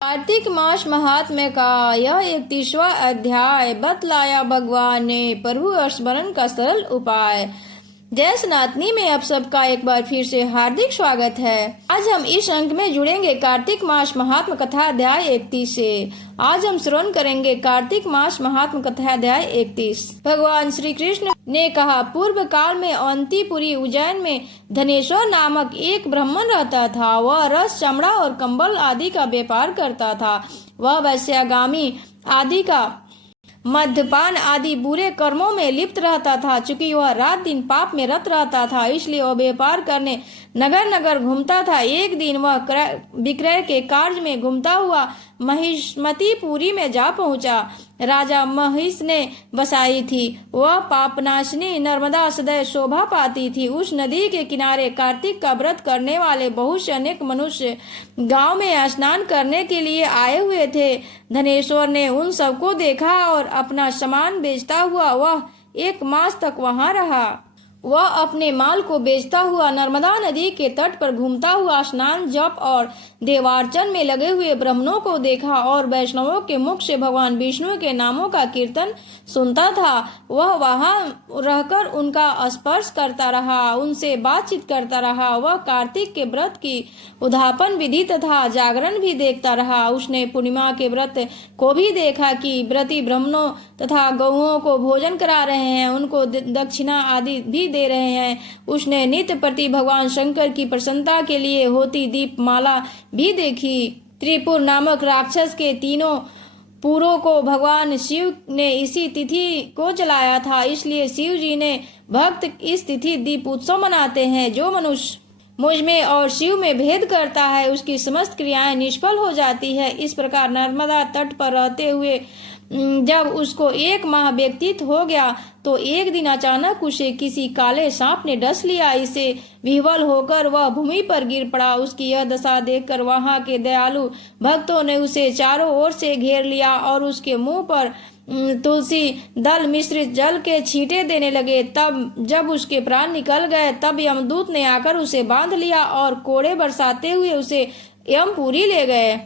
कार्तिक मास महात्म्य का यह 31वां अध्याय बतलाया भगवान ने प्रभु स्मरण का सरल उपाय। जय सनातनी में आप सबका एक बार फिर से हार्दिक स्वागत है। आज हम इस अंक में जुड़ेंगे कार्तिक मास महात्म कथा अध्याय 31 से। आज हम श्रवण करेंगे कार्तिक मास महात्म कथा अध्याय 31। भगवान श्री कृष्ण ने कहा, पूर्व काल में अवंतीपुरी उज्जैन में धनेश्वर नामक एक ब्राह्मण रहता था। वह रस, चमड़ा और कंबल आदि का व्यापार करता था। वह वैश्यागामी आदि का मद्यपान आदि बुरे कर्मों में लिप्त रहता था। चूंकि वह रात दिन पाप में रत रहता था, इसलिए वह व्यापार करने नगर नगर घूमता था। एक दिन वह विक्रय के कार्य में घूमता हुआ महिष्मतीपुरी में जा पहुंचा। राजा महिष ने बसाई थी। वह पापनाशिनी नर्मदा सदैव शोभा पाती थी। उस नदी के किनारे कार्तिक का व्रत करने वाले बहुत से अनेक मनुष्य गांव में स्नान करने के लिए आए हुए थे। धनेश्वर ने उन सबको देखा और अपना सामान बेचता हुआ वह 1 मास तक वहां रहा। वह अपने माल को बेचता हुआ नर्मदा नदी के तट पर घूमता हुआ स्नान, जप और देवार्चन में लगे हुए ब्राह्मणों को देखा और वैष्णवों के मुख से भगवान विष्णु के नामों का कीर्तन सुनता था। वह वहां रहकर उनका स्पर्श करता रहा, उनसे बातचीत करता रहा। वह कार्तिक के व्रत की उद्यापन विधि तथा जागरण भी देखता रहा। उसने पूर्णिमा के व्रत को भी देखा कि व्रती ब्राह्मणों तथा गौओं को भोजन करा रहे हैं, उनको दक्षिणा आदि भी दे रहे हैं। उसने नित्य प्रति भगवान शंकर की प्रसन्नता के लिए होती दीपमाला भी देखी। त्रिपुर नामक राक्षस के 3 पुरों को भगवान शिव ने इसी तिथि को जलाया था, इसलिए शिव जी ने भक्त इस तिथि दीप उत्सव मनाते हैं। जो मनुष्य मुझ में और शिव में भेद करता है, उसकी समस्त क्रियाएं निष्फल हो जाती है। इस प्रकार नर्मदा तट पर रहते हुए जब उसको 1 माह व्यतीत हो गया तो एक दिन अचानक उसे किसी काले सांप ने डस लिया। इसे विह्वल होकर वह भूमि पर गिर पड़ा। उसकी यह दशा देखकर वहां के दयालु भक्तों ने उसे चारों ओर से घेर लिया और उसके मुंह पर तुलसी दल मिश्रित जल के छींटे देने लगे। तब जब उसके प्राण निकल गए, तब यमदूत ने आकर उसे बांध लिया और कोड़े बरसाते हुए उसे यमपुरी ले गए।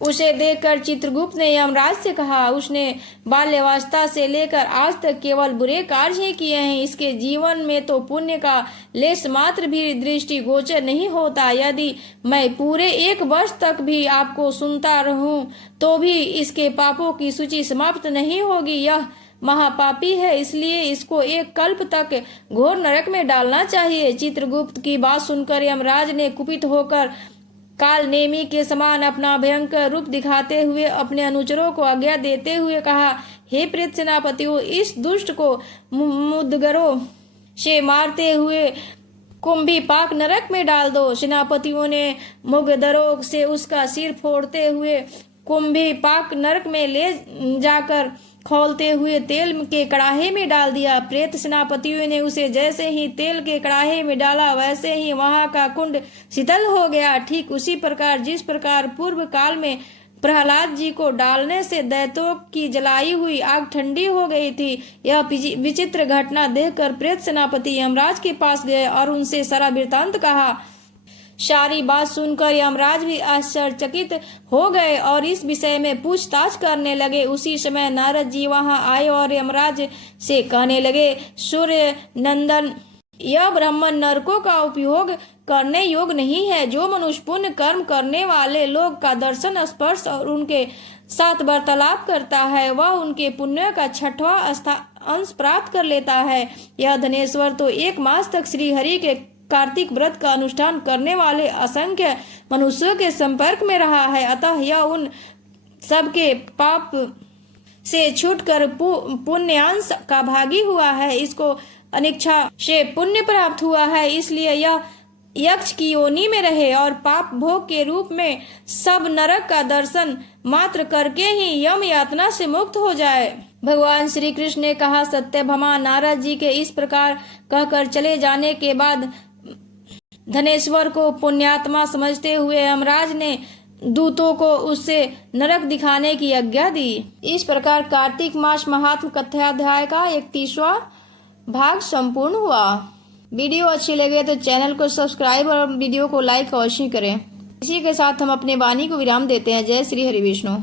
उसे देखकर चित्रगुप्त ने यमराज से कहा, उसने बाल्यावस्था से लेकर आज तक केवल बुरे कार्य ही किए हैं। इसके जीवन में तो पुण्य का लेश मात्र भी दृष्टि गोचर नहीं होता। यदि मैं पूरे 1 वर्ष तक भी आपको सुनता रहूं तो भी इसके पापों की सूची समाप्त नहीं होगी। यह महापापी है, इसलिए इसको 1 कल्प तक घोर नरक में डालना चाहिए। चित्रगुप्त की बात सुनकर यमराज ने कुपित होकर काल नेमी के समान अपना भयंकर रूप दिखाते हुए अपने अनुचरों को आज्ञा देते हुए कहा, हे प्रेत सेनापतियों, इस दुष्ट को मुद्गरों से मारते हुए कुंभीपाक नरक में डाल दो। सेनापतियों ने मुगदरों से उसका सिर फोड़ते हुए कुंभीपाक नरक में ले जाकर खौलते हुए तेल के कड़ाहे में डाल दिया। प्रेत सेनापतियों ने उसे जैसे ही तेल के कड़ाहे में डाला, वैसे ही वहां का कुंड शीतल हो गया। ठीक उसी प्रकार जिस प्रकार पूर्व काल में प्रहलाद जी को डालने से दैत्यों की जलाई हुई आग ठंडी हो गई थी। यह विचित्र घटना देखकर प्रेत सेनापति यमराज के पास गए और उनसे सारा वृत्तांत कहा। सारी बात सुनकर यमराज भी आश्चर्यचकित हो गए और इस विषय में पूछताछ करने लगे। उसी समय नारद जी वहां आए और यमराज से कहने लगे, सूर्य नंदन, यह ब्राह्मण नरकों का उपयोग करने योग्य नहीं है। जो मनुष्य पुण्य कर्म करने वाले लोग का दर्शन, स्पर्श और उनके साथ वार्तालाप करता है, वह उनके पुण्य का 6वां अंश प्राप्त कर लेता है। यह धनेश्वर तो 1 मास तक श्री हरि के कार्तिक व्रत का अनुष्ठान करने वाले असंख्य मनुष्यों के संपर्क में रहा है। अतः यह उन सबके पाप से छूटकर पुण्यांश का भागी हुआ है। इसको अनिच्छा से पुण्य प्राप्त हुआ है, इसलिए यह यक्ष की योनि में रहे और पाप भोग के रूप में सब नरक का दर्शन मात्र करके ही यम यातना से मुक्त हो जाए। भगवान श्री कृष्ण ने कहा, सत्यभामा, नारद जी के इस प्रकार कहकर चले जाने के बाद धनेश्वर को पुण्यात्मा समझते हुए यमराज ने दूतों को उससे नरक दिखाने की आज्ञा दी। इस प्रकार कार्तिक मास महात्म कथाध्याय का 31वां भाग संपूर्ण हुआ। वीडियो अच्छी लगे तो चैनल को सब्सक्राइब और वीडियो को लाइक अवश्य करें। इसी के साथ हम अपने वाणी को विराम देते हैं। जय श्री हरि विष्णु।